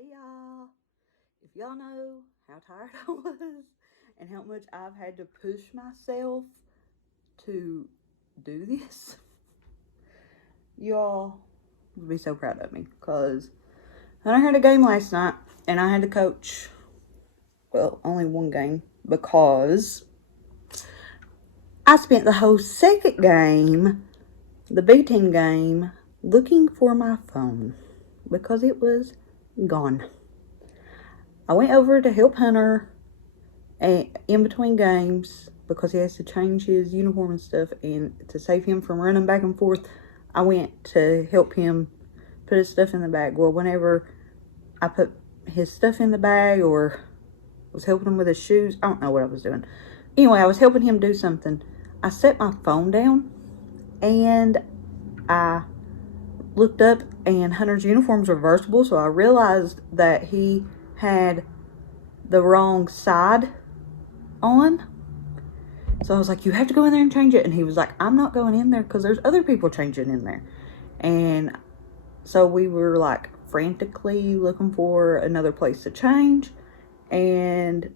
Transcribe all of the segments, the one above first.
Hey y'all, if y'all know how tired I was and how much I've had to push myself to do this, y'all would be so proud of me, because I had a game last night and I had to coach, well, only one game, because I spent the whole second game, the B team game, looking for my phone because it was gone. I went over to help Hunter in between games because he has to change his uniform and stuff, and to save him from running back and forth, I went to help him put his stuff in the bag. Well, whenever I put his stuff in the bag or was helping him with his shoes, I don't know what I was doing. Anyway, I was helping him do something. I set my phone down and I looked up, and Hunter's uniform's reversible, so I realized that he had the wrong side on. So I was like, you have to go in there and change it. And he was like, I'm not going in there because there's other people changing in there. And so we were like frantically looking for another place to change. And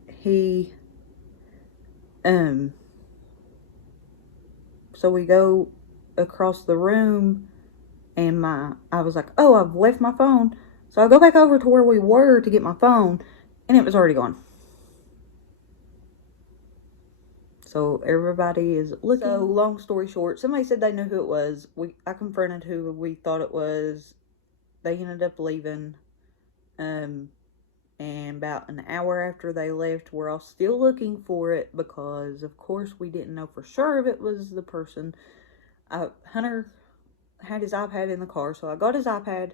so we go across the room, and I was like, oh, I've left my phone. So I go back over to where we were to get my phone, and it was already gone. So everybody is looking. So long story short, somebody said they knew who it was. I confronted who we thought it was. They ended up leaving. And about an hour after they left, we're all still looking for it because, of course, we didn't know for sure if it was the person. Hunter had his iPad in the car, so I got his iPad,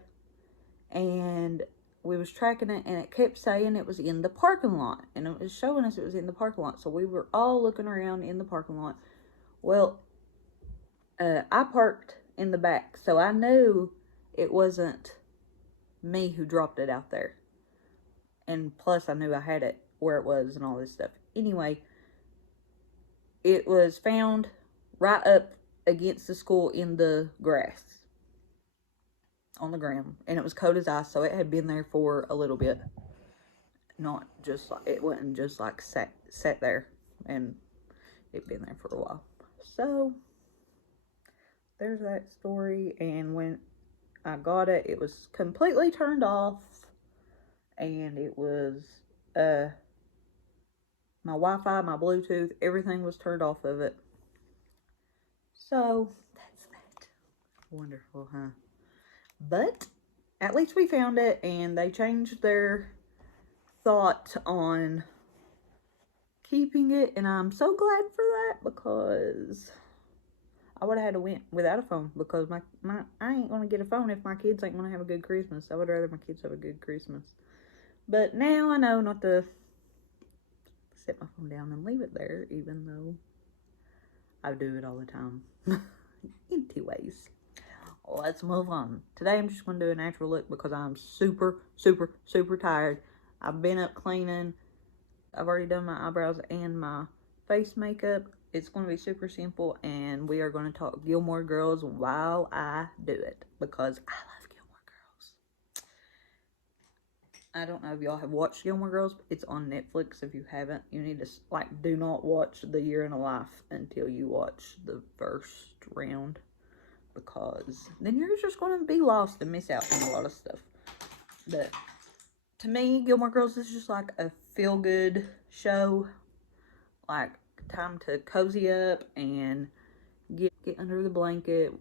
and we was tracking it, and it kept saying it was in the parking lot, and it was showing us it was in the parking lot. So we were all looking around in the parking lot. Well, I parked in the back, so I knew it wasn't me who dropped it out there. And plus, I knew I had it where it was and all this stuff. Anyway, it was found right up against the school in the grass on the ground, and it was cold as ice, so it had been there for a little bit. Not just like, it wasn't just like sat there, and it'd been there for a while. So there's that story. And when I got it, it was completely turned off, and it was my Wi-Fi, my Bluetooth, everything was turned off of it. So that's that. Wonderful, huh? But at least we found it, and they changed their thought on keeping it, and I'm so glad for that, because I would have had to went without a phone, because I ain't gonna get a phone if my kids ain't gonna have a good Christmas. I would rather my kids have a good Christmas. But now I know not to set my phone down and leave it there, even though I do it all the time. Anyways, let's move on. Today I'm just going to do a natural look because I'm super, super, super tired. I've been up cleaning. I've already done my eyebrows and my face makeup. It's going to be super simple, and we are going to talk Gilmore Girls while I do it, because I love Gilmore Girls. I don't know if y'all have watched Gilmore Girls. It's on Netflix. If you haven't, you need to, like, do not watch The Year in a Life until you watch the first round, because then you're just going to be lost and miss out on a lot of stuff. But to me, Gilmore Girls is just like a feel-good show, like time to cozy up and get under the blanket,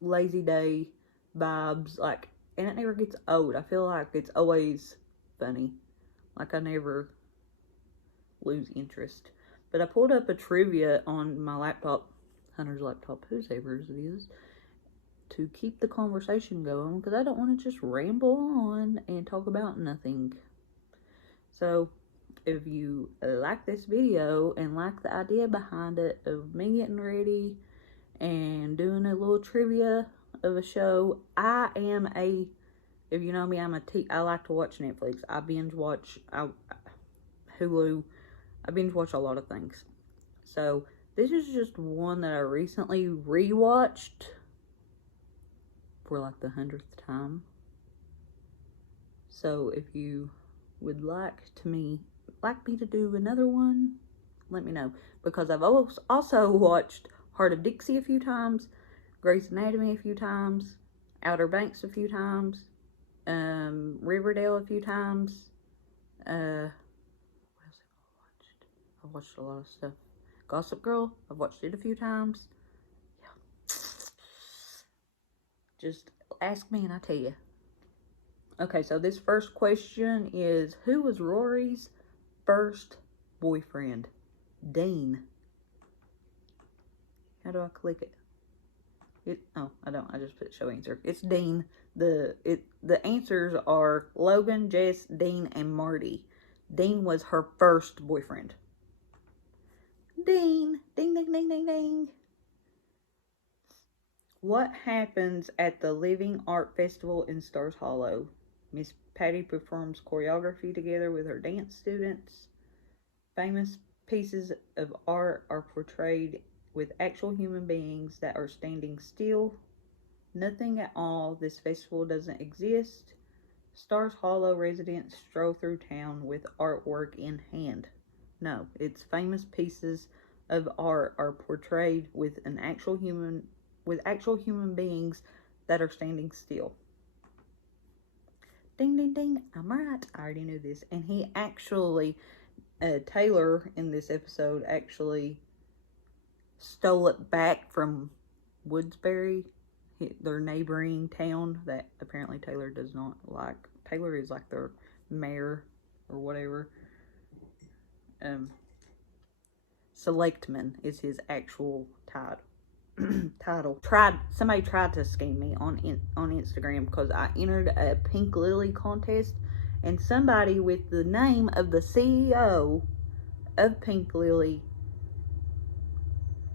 lazy day vibes, like, and it never gets old. I feel like it's always funny. Like, I never lose interest. But I pulled up a trivia on my laptop, Hunter's laptop, whoever's it is, to keep the conversation going, because I don't want to just ramble on and talk about nothing. So if you like this video and like the idea behind it of me getting ready and doing a little trivia of a show, if you know me, I like to watch Netflix. I binge watch Hulu. I binge watch a lot of things. So this is just one that I recently rewatched for like the 100th time. So if you would like me to do another one, let me know. Because I've also watched Heart of Dixie a few times, Grey's Anatomy a few times, Outer Banks a few times, Riverdale a few times. What else have I watched? I've watched a lot of stuff. Gossip Girl, I've watched it a few times. Yeah. Just ask me and I'll tell you. Okay, so this first question is, who was Rory's first boyfriend? Dean. How do I click it? Oh, I don't. I just put show answer. It's Dean. The answers are Logan, Jess, Dean, and Marty. Dean was her first boyfriend. Dean. Ding, ding, ding, ding, ding. What happens at the Living Art Festival in Stars Hollow? Miss Patty performs choreography together with her dance students. Famous pieces of art are portrayed with actual human beings that are standing still. Nothing at all. This festival doesn't exist. Stars Hollow residents stroll through town with artwork in hand. No, it's famous pieces of art are portrayed with actual human beings that are standing still. Ding, ding, ding. I'm right. I already knew this. And he actually, Taylor in this episode actually stole it back from Woodsbury, their neighboring town that apparently Taylor does not like. Taylor is like their mayor or whatever. Selectman is his actual title. Somebody tried to scam me on Instagram because I entered a Pink Lily contest, and somebody with the name of the CEO of Pink Lily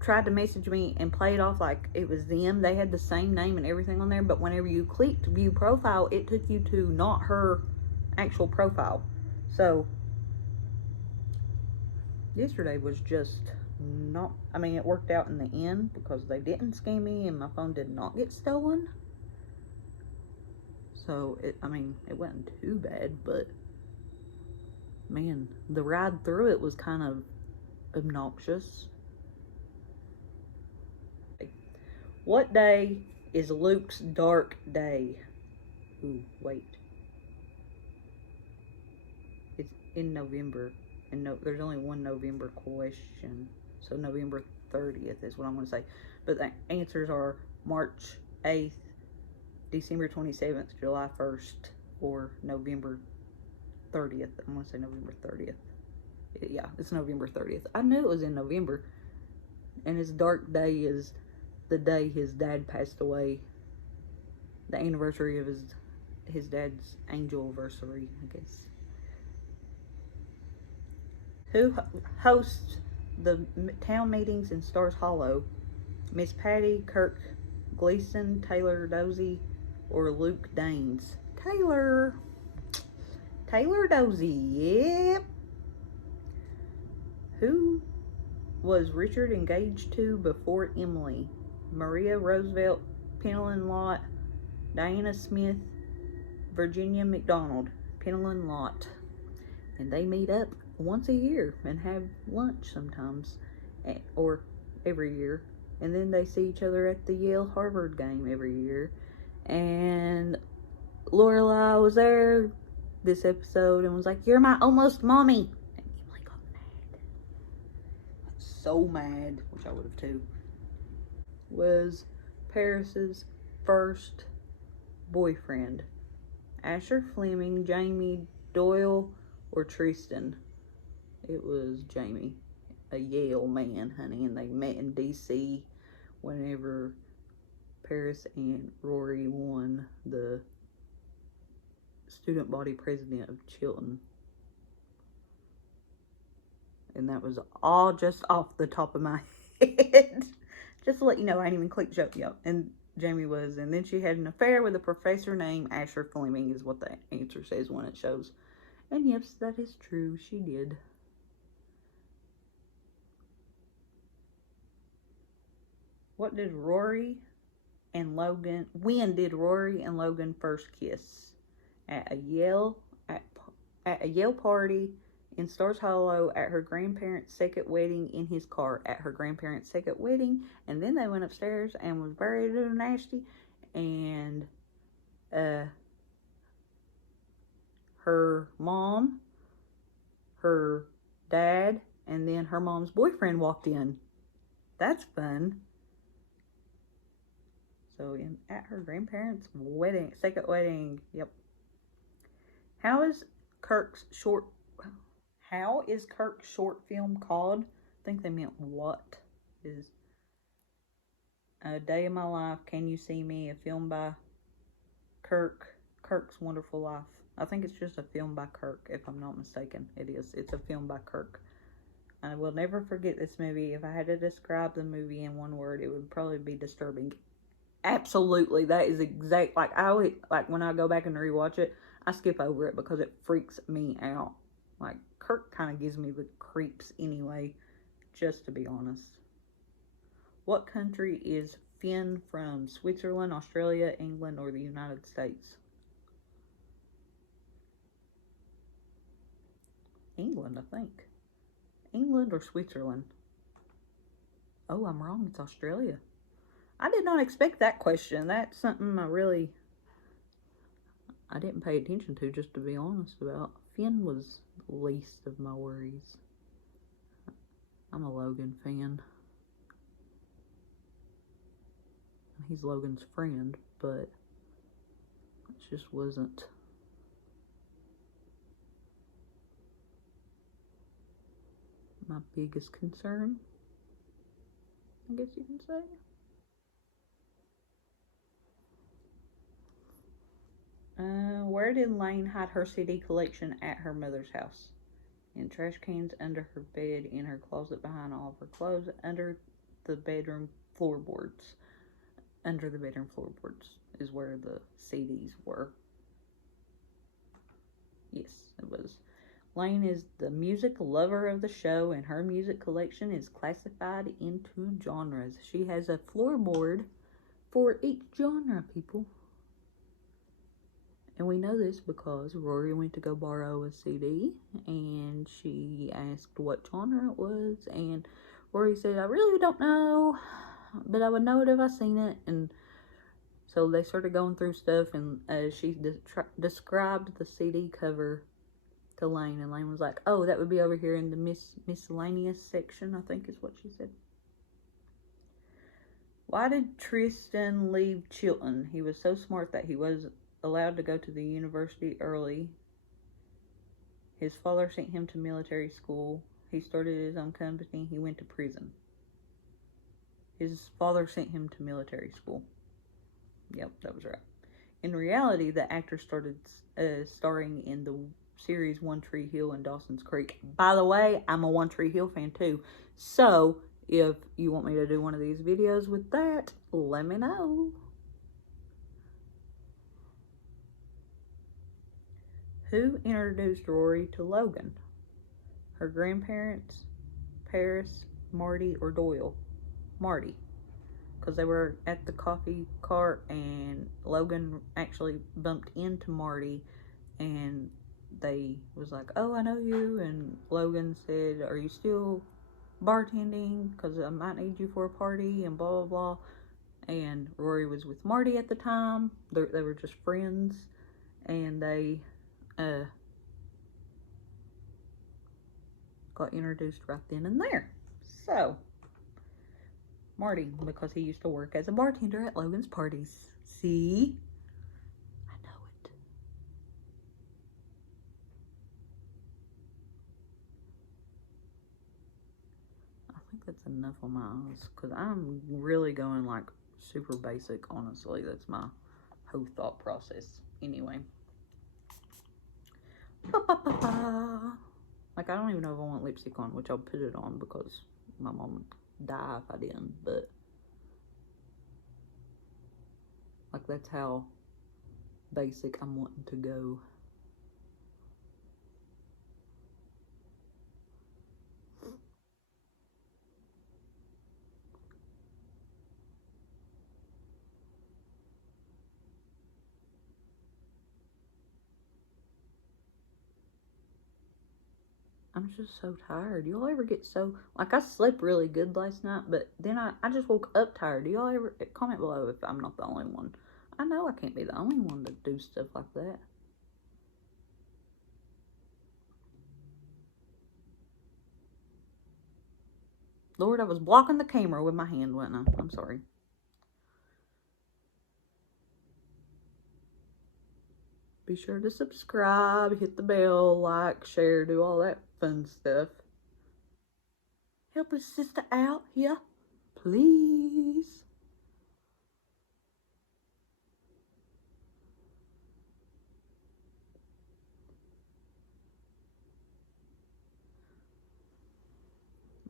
tried to message me and play it off like it was them. They had the same name and everything on there, but whenever you clicked view profile, it took you to not her actual profile. So yesterday was just not, I mean, it worked out in the end because they didn't scam me and my phone did not get stolen. So it wasn't too bad, but man, the ride through it was kind of obnoxious. What day is Luke's dark day? Ooh, wait. It's in November. And no, there's only one November question. So November 30th is what I'm going to say. But the answers are March 8th, December 27th, July 1st, or November 30th. I'm going to say November 30th. Yeah, it's November 30th. I knew it was in November. And his dark day is the day his dad passed away. The anniversary of his dad's angelversary, I guess. Who hosts the town meetings in Stars Hollow? Miss Patty, Kirk Gleason, Taylor Dozy, or Luke Danes? Taylor Dozy, yep. Who was Richard engaged to before Emily? Maria Roosevelt, Penelon Lott, Diana Smith, Virginia McDonald. Penelon Lott. And they meet up once a year and have lunch sometimes, or every year. And then they see each other at the Yale-Harvard game every year. And Lorelai was there this episode and was like, "You're my almost mommy." And Emily got mad. So mad, which I would have too. Was Paris's first boyfriend Asher Fleming, Jamie Doyle, or Tristan? It was Jamie, a Yale man, honey, and they met in DC whenever Paris and Rory won the student body president of Chilton. And that was all just off the top of my head. Just to let you know, I didn't even click joke. Yep. And Jamie was. And then she had an affair with a professor named Asher Fleming, is what the answer says when it shows. And yes, that is true. She did. When did Rory and Logan first kiss? at a Yale at, at a Yale party in Stars Hollow, at her grandparents' second wedding, in his car at her grandparents' second wedding, and then they went upstairs and was very nasty, and her mom, her dad, and then her mom's boyfriend walked in. That's fun. So at her grandparents' wedding, second wedding, yep. How is Kirk's short film called? I think they meant what is A Day in My Life, Can You See Me, a film by Kirk's Wonderful Life. I think it's just a film by Kirk, if I'm not mistaken. It is. It's a film by Kirk. I will never forget this movie. If I had to describe the movie in one word, it would probably be disturbing. Absolutely. That is exact. Like when I go back and rewatch it, I skip over it because it freaks me out. Like, Kirk kind of gives me the creeps anyway, just to be honest. What country is Finn from? Switzerland, Australia, England, or the United States? England, I think. England or Switzerland? Oh, I'm wrong. It's Australia. I did not expect that question. That's something I didn't pay attention to, just to be honest about. Finn was the least of my worries. I'm a Logan fan. He's Logan's friend, but it just wasn't my biggest concern, I guess you can say. Where did Lane hide her CD collection at her mother's house? In trash cans, under her bed, in her closet behind all of her clothes, under the bedroom floorboards. Under the bedroom floorboards is where the CDs were. Yes, it was. Lane is the music lover of the show, and her music collection is classified into genres. She has a floorboard for each genre, people. And we know this because Rory went to go borrow a CD, and she asked what genre it was, and Rory said, I really don't know, but I would know it if I seen it. And so they started going through stuff, and she described the CD cover to Lane, and Lane was like, oh, that would be over here in the miscellaneous section, I think is what she said. Why did Tristan leave Chilton? He was so smart that he was allowed to go to the university early. His father sent him to military school. He started his own company. He went to prison. His father sent him to military school. Yep, that was right. In reality, the actor started starring in the series One Tree Hill and Dawson's Creek. By the way, I'm a One Tree Hill fan too. So, if you want me to do one of these videos with that, let me know. Who introduced Rory to Logan? Her grandparents, Paris, Marty, or Doyle? Marty. Because they were at the coffee cart, and Logan actually bumped into Marty, and they was like, oh, I know you. And Logan said, are you still bartending? Because I might need you for a party, and blah, blah, blah. And Rory was with Marty at the time. They were just friends, and they got introduced right then and there. So, Marty, because he used to work as a bartender at Logan's parties. See? I know it. I think that's enough on my eyes, because I'm really going like super basic, honestly. That's my whole thought process. Anyway. Like, I don't even know if I want lipstick on, which I'll put it on because my mom would die if I didn't, but like, that's how basic I'm wanting to go. I'm just so tired. Y'all ever get so, like, I slept really good last night, but then I just woke up tired. Do y'all ever, comment below if I'm not the only one. I know I can't be the only one to do stuff like that. Lord, I was blocking the camera with my hand, wasn't I? I'm sorry. Be sure to subscribe, hit the bell, like, share, do all that fun stuff. Help a sister out here, please.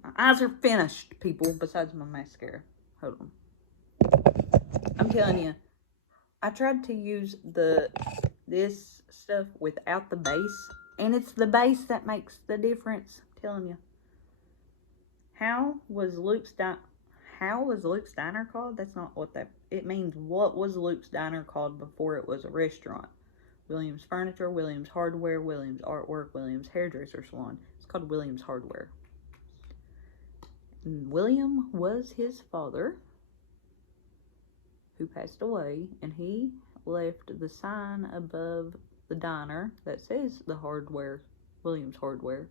My eyes are finished, people, besides my mascara. Hold on. I'm telling you, I tried to use this stuff without the base, and it's the base that makes the difference. I'm telling you. How was Luke's Diner called? That's not what that, it means what was Luke's Diner called before it was a restaurant. Williams Furniture, Williams Hardware, Williams Artwork, Williams Hairdresser Salon. It's called Williams Hardware. And William was his father, who passed away, and he left the sign above the diner that says the hardware, Williams Hardware.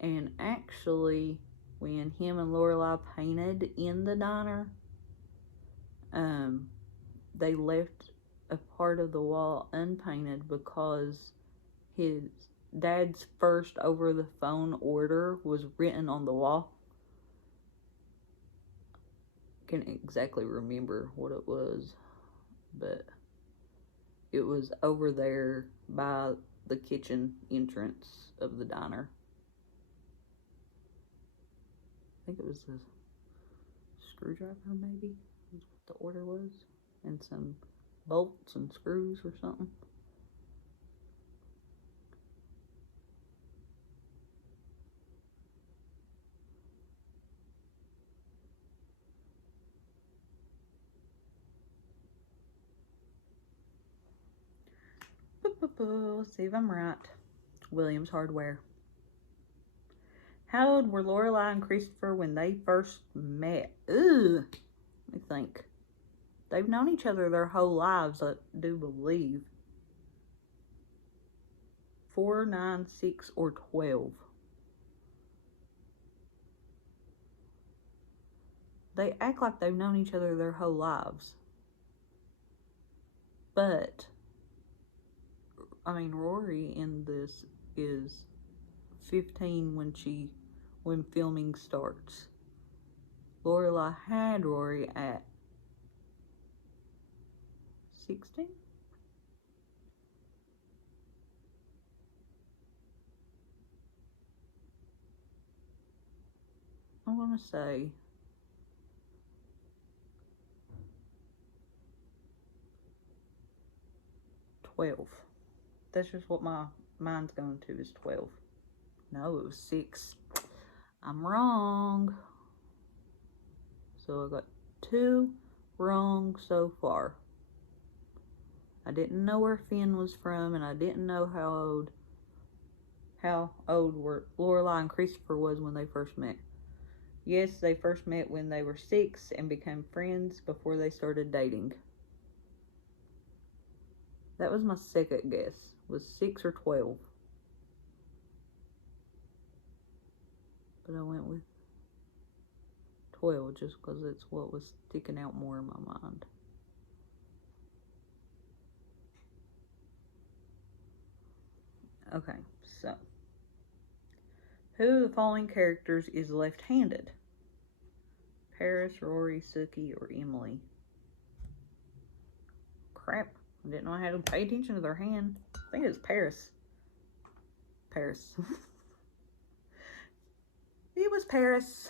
And actually, when him and Lorelai painted in the diner, they left a part of the wall unpainted because his dad's first over the phone order was written on the wall. Can't exactly remember what it was, but it was over there by the kitchen entrance of the diner. I think it was a screwdriver, maybe, is what the order was, and some bolts and screws or something. Let's see if I'm right. Williams Hardware. How old were Lorelai and Christopher when they first met? Ugh. Let me think. They've known each other their whole lives, I do believe. 4, 9, 6, or 12. They act like they've known each other their whole lives. But, I mean, Rory in this is 15 when filming starts. Lorelai had Rory at 16? I want to say 12. That's just what my mind's going to, is 12. No, it was 6. I'm wrong. So I got 2 wrong so far. I didn't know where Finn was from, and I didn't know how old were Lorelai and Christopher was when they first met. Yes, they first met when they were 6 and became friends before they started dating. That was my second guess, was 6 or 12. But I went with 12 just because it's what was sticking out more in my mind. Okay, so who of the following characters is left-handed? Paris, Rory, Sookie, or Emily? Crap, I didn't know I had to pay attention to their hand. I think it was Paris. Paris. It was Paris.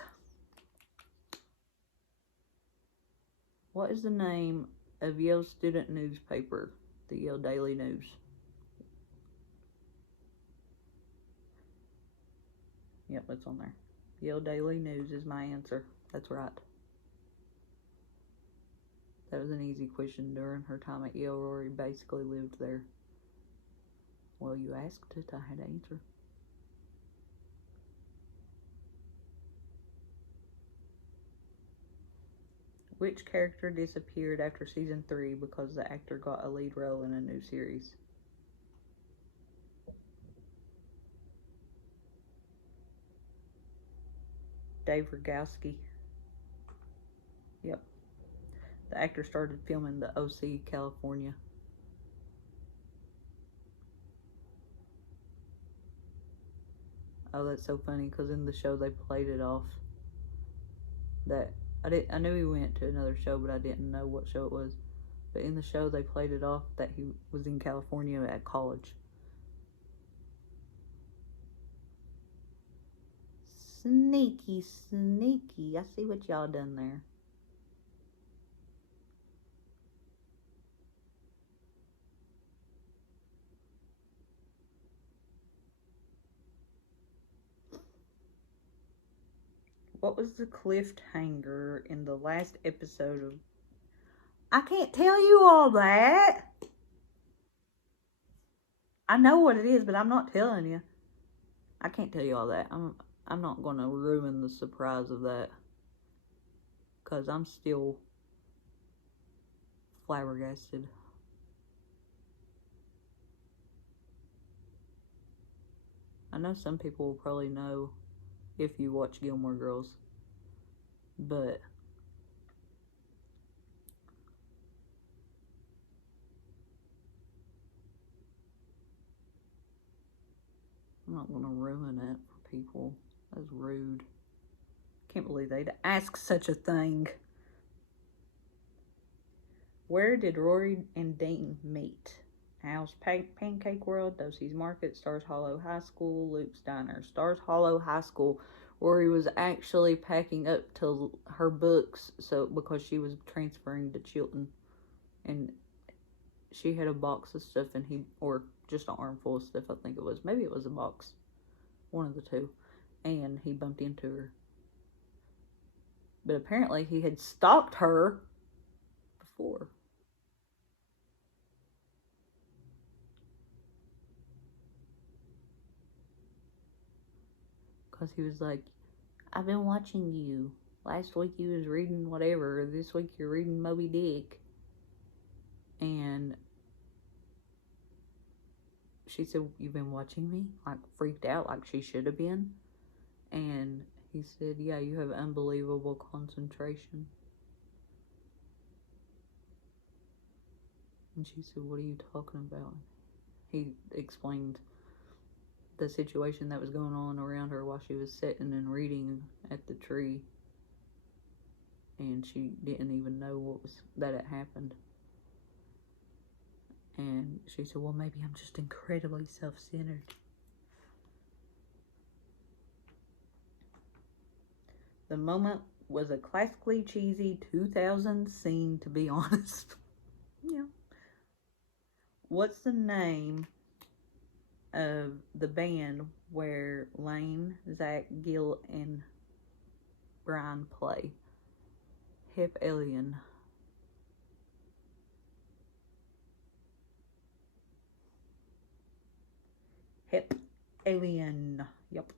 What is the name of Yale's student newspaper, the Yale Daily News? Yep, it's on there. Yale Daily News is my answer. That's right. That was an easy question. During her time at Yale, Rory basically lived there. Well, you asked it, I had to answer. Which character disappeared after season 3 because the actor got a lead role in a new series? Dave Rogowski. Yep. The actor started filming the OC, California. Oh, that's so funny, because in the show they played it off. That I knew he went to another show, but I didn't know what show it was. But in the show they played it off that he was in California at college. Sneaky, sneaky. I see what y'all done there. What was the cliffhanger in the last episode of... I can't tell you all that. I know what it is, but I'm not telling you. I can't tell you all that. I'm not going to ruin the surprise of that. Because I'm still flabbergasted. I know some people will probably know if you watch Gilmore Girls. But I'm not going to ruin it for people. That's rude. Can't believe they'd ask such a thing. Where did Rory and Dean meet? Al's Pancake World, Dosey's Market, Stars Hollow High School, Luke's Diner. Stars Hollow High School. Rory was actually packing up to her books because she was transferring to Chilton. And she had a box of stuff, or just an armful of stuff, I think it was. Maybe it was a box. One of the two. And he bumped into her. But apparently he had stalked her before. Because he was like, I've been watching you. Last week you was reading whatever. This week you're reading Moby Dick. And she said, you've been watching me? Like, freaked out like she should have been. And he said, yeah, you have unbelievable concentration. And she said, what are you talking about? He explained the situation that was going on around her while she was sitting and reading at the tree. And she didn't even know that it happened. And she said, well, maybe I'm just incredibly self-centered. The moment was a classically cheesy 2000s scene, to be honest. Yeah. What's the name of the band where Lane, Zach, Gil, and Brian play? Hip Alien. Hip Alien. Yep.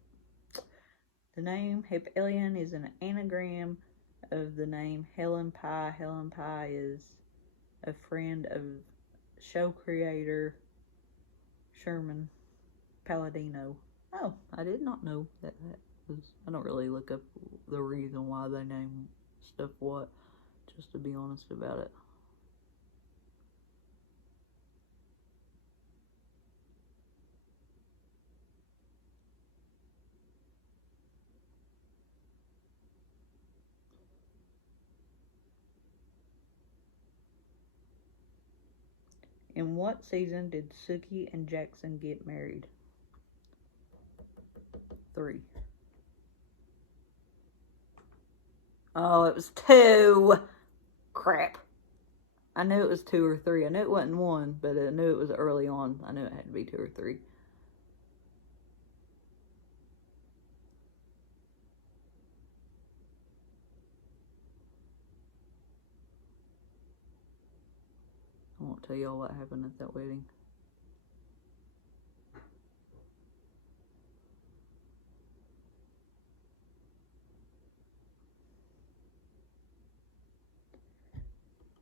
The name Hip Alien is an anagram of the name Helen Pye. Helen Pye is a friend of show creator Sherman Palladino. Oh, I did not know that was... I don't really look up the reason why they name stuff what, just to be honest about it. In what season did Sookie and Jackson get married? 3. Oh, it was 2. Crap. I knew it was 2 or 3. I knew it wasn't 1, but I knew it was early on. I knew it had to be 2 or 3. I won't tell y'all what happened at that wedding.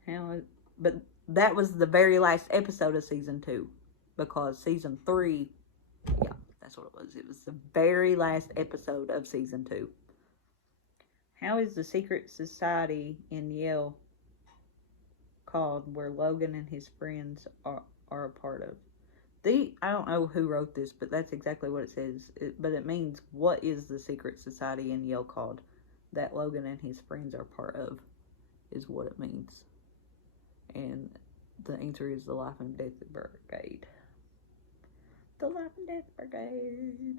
But that was the very last episode of season 2. Because season 3, yeah, that's what it was. It was the very last episode of season 2. How is the secret society in Yale called where Logan and his friends are a part of? I don't know who wrote this, but that's exactly what it says. But it means, what is the secret society in Yale called that Logan and his friends are part of, is what it means. And the answer is the Life and Death Brigade. The Life and Death Brigade.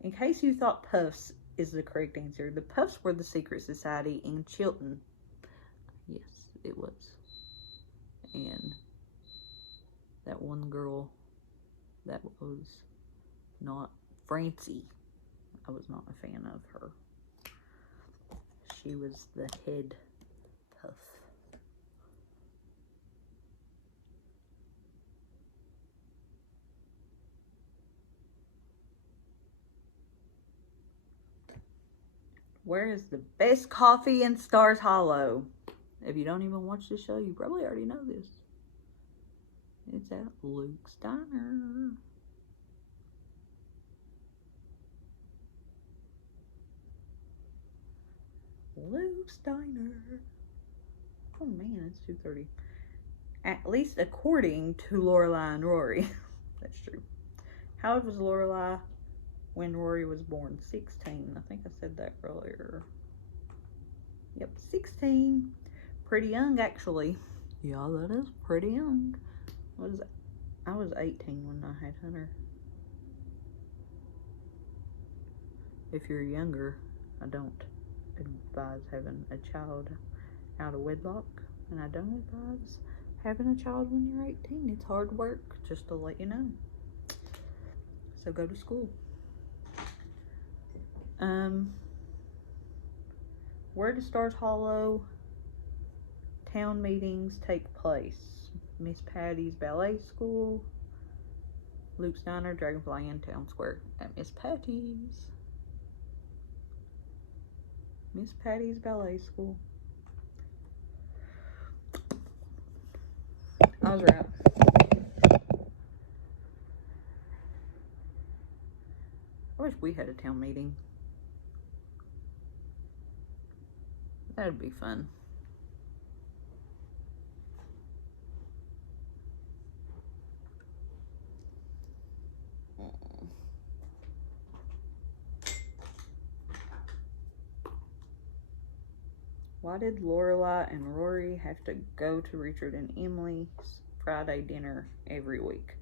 In case you thought Puffs is the correct answer, the Puffs were the secret society in Chilton. Yes, it was. And that one girl that was not Francie, I was not a fan of her. She was the head Puff. Where is the best coffee in Stars Hollow? If you don't even watch the show, you probably already know this. It's at Luke's Diner. Luke's Diner. Oh man, it's 2:30. At least according to Lorelai and Rory. That's true. How old was Lorelai when Rory was born? 16. I think I said that earlier. Yep, 16. Pretty young, actually. Yeah, that is pretty young. What is it? I was 18 when I had Hunter. If you're younger, I don't advise having a child out of wedlock. And I don't advise having a child when you're 18. It's hard work, just to let you know. So go to school. Where does Stars Hollow town meetings take place? Miss Patty's Ballet School, Luke's Diner, Dragonfly Inn, Town Square. At Miss Patty's. Miss Patty's Ballet School. I was right. I wish we had a town meeting. That'd be fun. Why did Lorelai and Rory have to go to Richard and Emily's Friday dinner every week?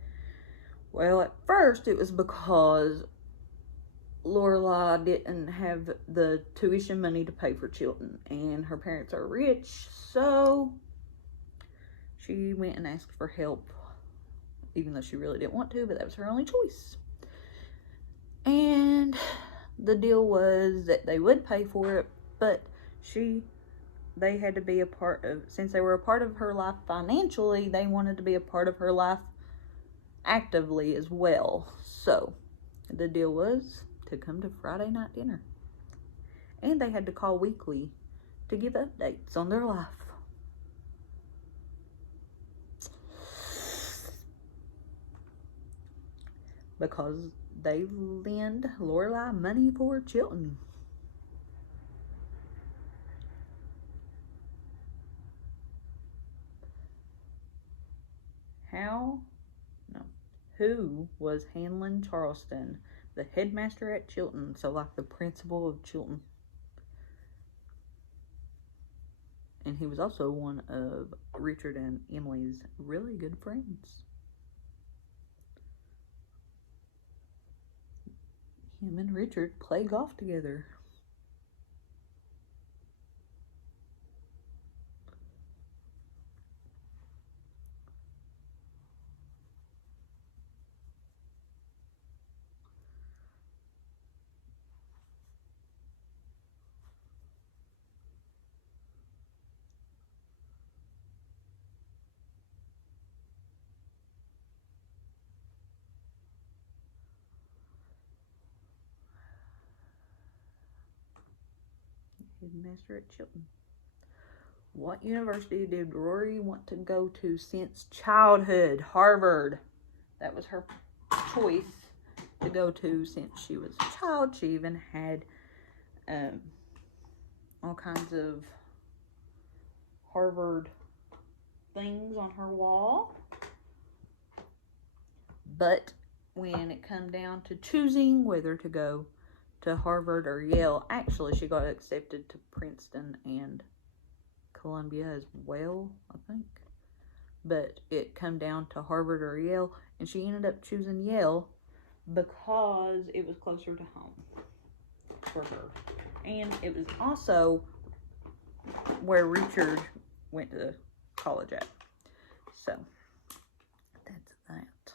Well, at first it was because Lorelai didn't have the tuition money to pay for Chilton, and her parents are rich, so she went and asked for help, even though she really didn't want to, but that was her only choice. And the deal was that they would pay for it, but they had to be a part of, since they were a part of her life financially, they wanted to be a part of her life actively as well. So the deal was to come to Friday night dinner. And they had to call weekly to give updates on their life. Because they lend Lorelai money for Chilton. Who was Hanlon Charleston, the headmaster at Chilton, so like the principal of Chilton? And he was also one of Richard and Emily's really good friends. Him and Richard play golf together. Headmaster at Chilton. What university did Rory want to go to since childhood? Harvard. That was her choice to go to since she was a child. She even had all kinds of Harvard things on her wall. But when it come down to choosing whether to go to Harvard or Yale, actually she got accepted to Princeton and Columbia as well, I think. But it come down to Harvard or Yale, and she ended up choosing Yale because it was closer to home for her. And it was also where Richard went to college at. So, that's that.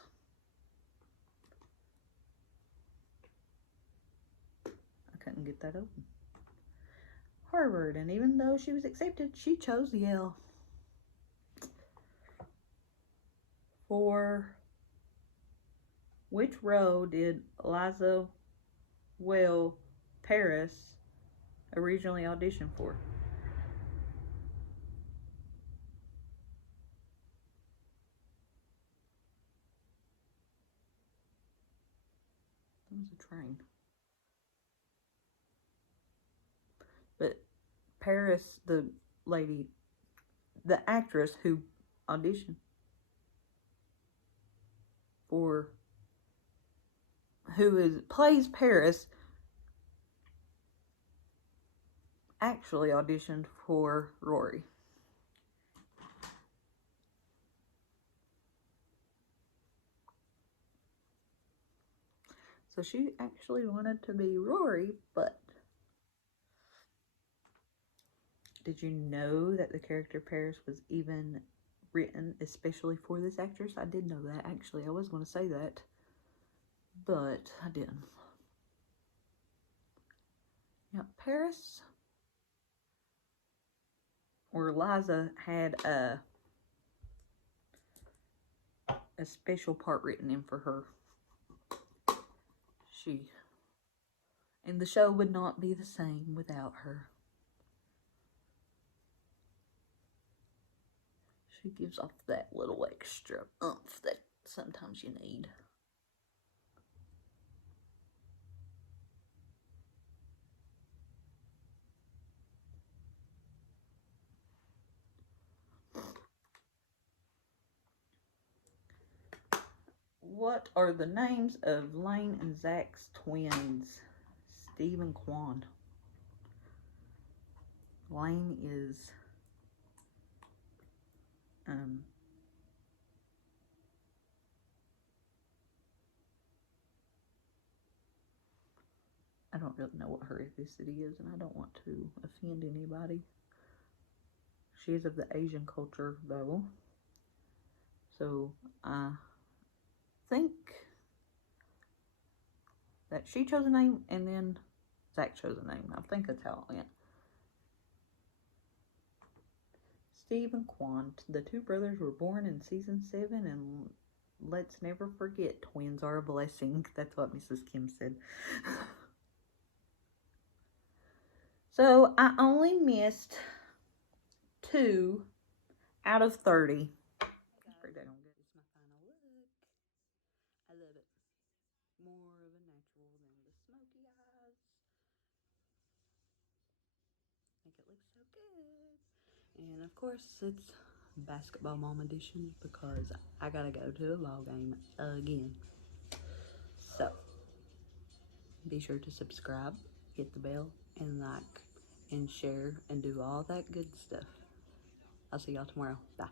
I couldn't get that open. Harvard, and even though she was accepted, she chose Yale. For which role did Eliza Will Paris originally audition for? That was a train. But Paris, the lady, the actress who auditioned for, plays Paris, actually auditioned for Rory. So she actually wanted to be Rory, but did you know that the character Paris was even written especially for this actress? I did know that, actually. I was going to say that, but I didn't. Now, Paris, or Liza, had a special part written in for her. And the show would not be the same without her. She gives off that little extra oomph that sometimes you need. What are the names of Lane and Zach's twins? Steve and Quan. Lane is I don't really know what her ethnicity is, and I don't want to offend anybody. She is of the Asian culture, though. So I think that she chose a name, and then Zach chose a name. I think that's how it went. Steve and Quan, the two brothers, were born in season 7, and let's never forget, twins are a blessing. That's what Mrs. Kim said. So I only missed 2 out of 30. It's my final look. I love it. More of a natural than the smoky eyes. Make it look so good. And of course, it's basketball mom edition because I gotta go to a ball game again. So be sure to subscribe, hit the bell, and like, and share, and do all that good stuff. I'll see y'all tomorrow. Bye.